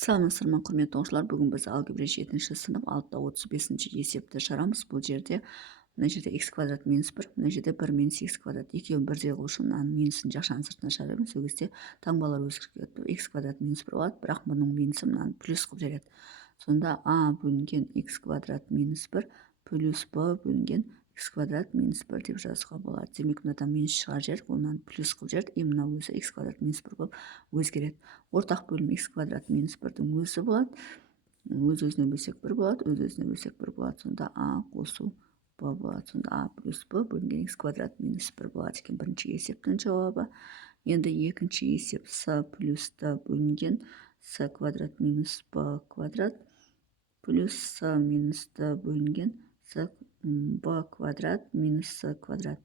Саламатсыздар құрметті оқушылар, бүгін біз алгебра 7-ші сынып 6-35 есепті шығарамыз. Бұл жерде мына жерде x квадрат минус 1, мына жерде 1 минус x квадрат. Екеуін бірдей қылу үшін мынаның минусын жақшаның сыртына шығарамыз. Сол кезде таңбалар өзгеріп x квадрат минус 1 болады, бірақ бұның минусы мынаны плюс қылып жібереді. Сонда a бөлінген x квадрат минус 1 плюс b бөлінген x квадрат минус 1 деп жазуға болады. Демек мынадан минус шығар жібердік, онан плюс қылып жібердік, и мына өзі x квадрат минус 1 болып өзгереді. Ортақ бөлім x квадрат минус 1-дің өзі болады. Өз-өзіне бөлсек 1 болады, өз-өзіне бөлсек 1 болады. Сонда a қосу b болады. Сонда a плюс b бөлінген x квадрат минус 1 болады екен бірінші есептің жауабы. Енді екінші есеп s плюс d бөлінген s квадрат минус b квадрат плюс s минус d бөлінген b квадрат минус s квадрат.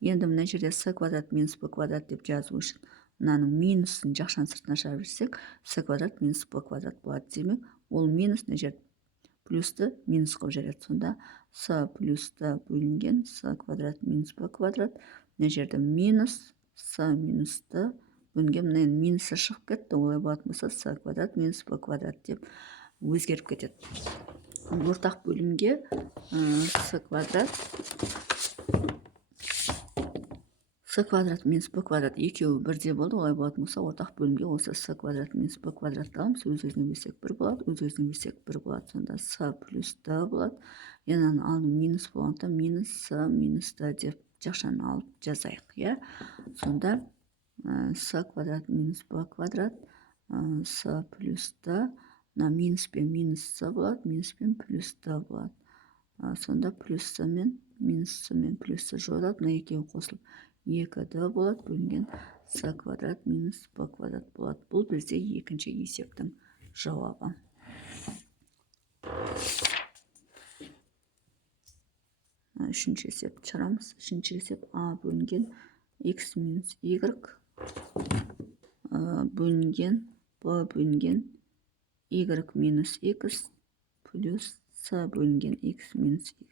Енді мына жерде s квадрат минус b квадрат деп жазу үшін мынаның минусын жақшаның сыртына шығарып жіберсек, s квадрат минус b квадрат болады. Демек, ол минус мына жерде плюсты минус қылып жібереді. Сонда s плюс d бөлінген s квадрат минус b квадрат. Мына жерде минус s минус d бөлінген, мына минусы шығып кетті, олай болатын болса s квадрат минус b квадрат деп өзгеріп кетеді. Ортақ бөлімге s квадрат минус b квадрат екеуі бірдей болды, олай болатын болса ортақ бөлімге осы s квадрат минус b квадрат аламыз. Өз-өзіне бөлсек 1 болады, өз-өзіне бөлсек 1 болады. Сонда s плюс d болады. Енді алдым минус болғанда минус s минус d деп жақшаны алып жазайық, иә? Сонда s квадрат минус b квадрат s плюс d, мына минус пен минус s болады, минус пен плюс d болады. Сонда плюс с мен минус с мен плюс с жойылады, мына екеуі қосылып 2d болады, бөлінген s квадрат минус b квадрат болады. Бұл бізде екінші есептің жауабы. Үшінші есеп шығарамыз. Үшінші есеп a бөлінген x минус y бөлінген b бөлінген y минус x плюс s бөлінген x минус y.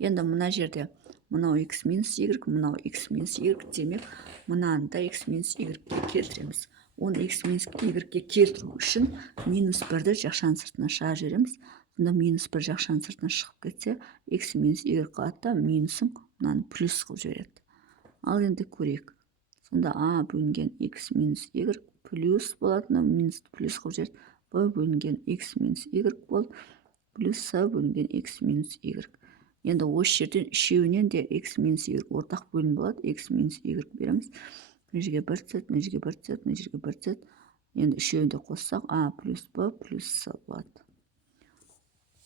Енді мына жерде мынау x минус y, мынау x минус y, демек мынаны да x минус y-ге келтіреміз. Оны x минус y-ге келтіру үшін минус 1-ді жақшаның сыртына шығарып жібереміз. Сонда минус 1 жақшаның сыртына шығып кетсе, x минус y қалады да минусың мынаны плюс қылып жібереді. Ал енді көрейік. Сонда a бөлінген x минус y плюс болады, минус плюс қылып жібереді. b бөлінген x минус y болды, плюс s бөлінген x минус y. Енді осы жерден үшеуінен де x минус y ортақ бөлім болады. x минус y береміз. Мына жерге 1 түседі, мына жерге 1 түседі, мына жерге 1 түседі. Енді үшеуін де қоссақ a плюс b плюс s болады.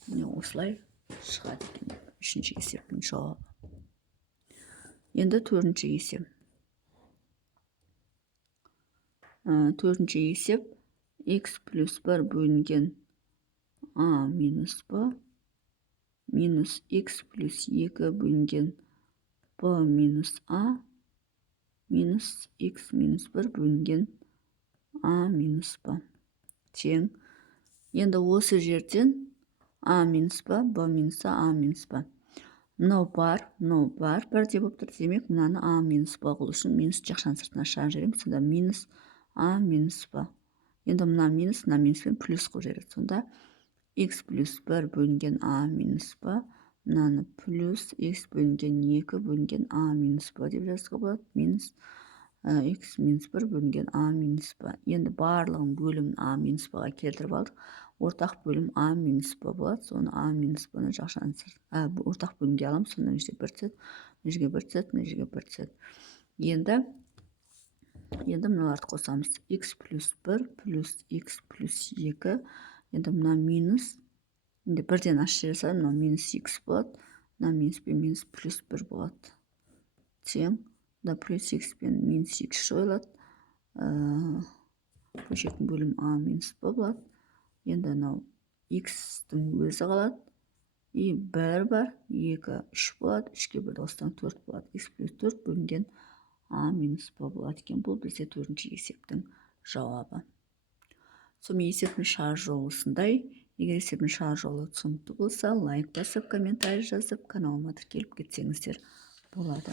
Міне осылай шығады екен үшінші есептің жауабы. Енді төртінші есеп. Төртінші есеп x плюс 1 бөлінген a минус b минус x плюс 2 бөлінген b минус a минус x минус 1 бөлінген a минус b тең. Енді осы жерден a минус b, b минус a минус b. Мынау бар, бірдей болып тұр. Демек, мынаны a минус b қылу үшін минус жақшаның сыртына шығарып жібереміз. Сонда минус a минус b. Енді мына минуспен плюс қылып жібереді. Сонда x плюс 1 бөлінген a минус b, мынаны плюс x бөлінген 2 бөлінген a минус b деп жазуға болады. Минус x минус 1 бөлінген a минус b. Енді барлығын бөлімін a минус b-ға келтіріп алдық. Ортақ бөлім a минус b болады. Соны a минус b-ны жақшаның сыртына ортақ бөлімге аламыз. Сонда мына жерге 1 түседі, мына жерге 1 түседі, мына жерге 1 түседі. Енді мыналарды қосамыз. x плюс 1 плюс x плюс 2. Енді мына минус, енді бірден ашып жібере салайын, мына минус x болады, мына минус пен минус плюс 1 болады. Тең, да плюс x пен минус x жойылады. Бұл жердің бөлім a минус b болады. Енді анау x-тің өзі қалады. И 1 бар, 2, 3 болады, 3-ке 1 осыдан 4 болады. x плюс 4 бөлінген a минус b болады екен. Бұл бізде төртінші есептің жауабы. Сонымен есептің шығар жолы осындай. Егер есептің шығар жолы түсінікті болса, лайк басып, комментарий жазып, каналыма тіркеліп кетсеңіздер болады.